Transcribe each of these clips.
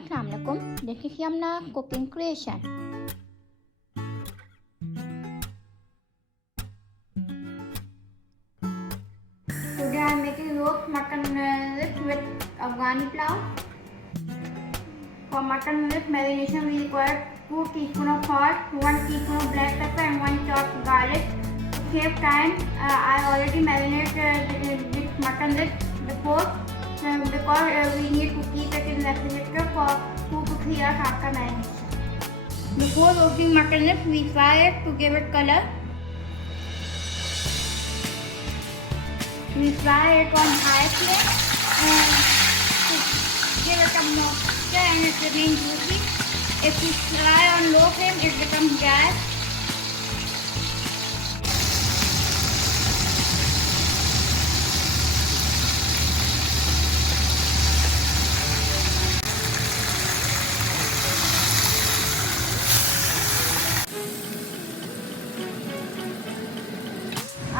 अस्सलाम वालेकुम, this is Yumna cooking creation. Today I am making roast mutton ribs with Afghani Pulao. For mutton ribs marination we require 2 teaspoons of salt, 1 teaspoon of black pepper and 1 chopped garlic. To save time, I already marinated this mutton ribs before. Because we need to keep it in refrigerator for 2 to 3 hours after marination. Before roasting mutton ribs, we fry it to give it color. We fry it on high flame and to give it a moisture and it remains juicy. If we fry on low flame, it becomes dry.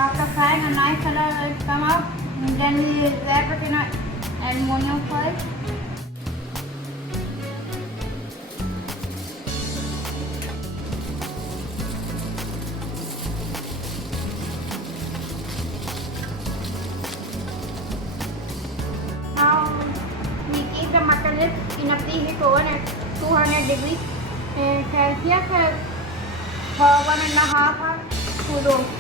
After frying, a nice color will come out, and then we wrap it in an aluminum foil. Now we keep the mutton ribs in a preheat oven at 200 degrees Celsius for 1.5 hours to roast.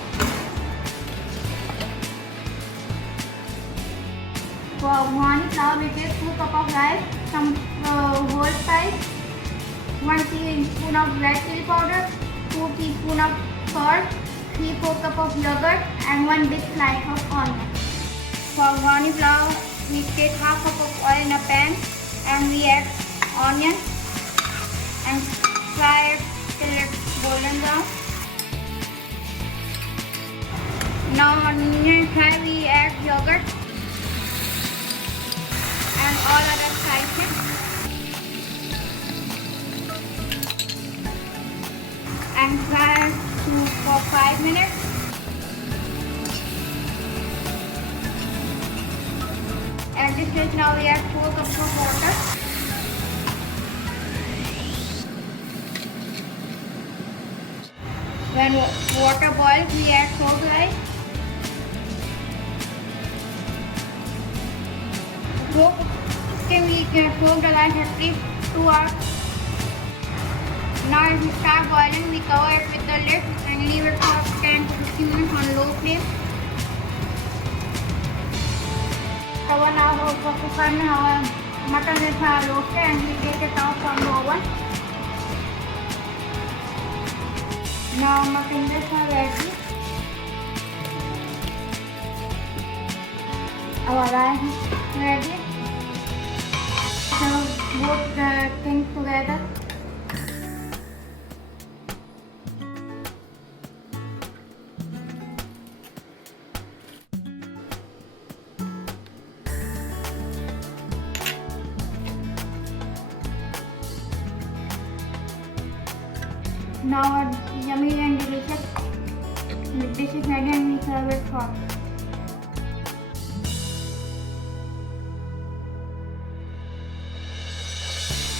For Afghani Pulao, we take 2 cups of rice, some whole spice, 1 teaspoon of red chilli powder, 2 teaspoons of salt, 3/4 cups of yogurt, and 1 big slice of onion. For Afghani Pulao, we take half cup of oil in a pan and we add onion and fry it till it's golden brown. Now onion fry, we add yogurt and all other spices and fry for 5 minutes. At this stage now we add 4 cups of water. When water boils, we add soaked rice. We can soak the rice at least 2 hours. Now if we start boiling, we cover it with the lid and leave it for 10 to 15 minutes on low flame. Cover now for cooking our mutton is roasted and we take it out from the oven. Now mutton is ready. Our rice is ready. So both things together. Now yummy and delicious dish is ready and we serve it hot.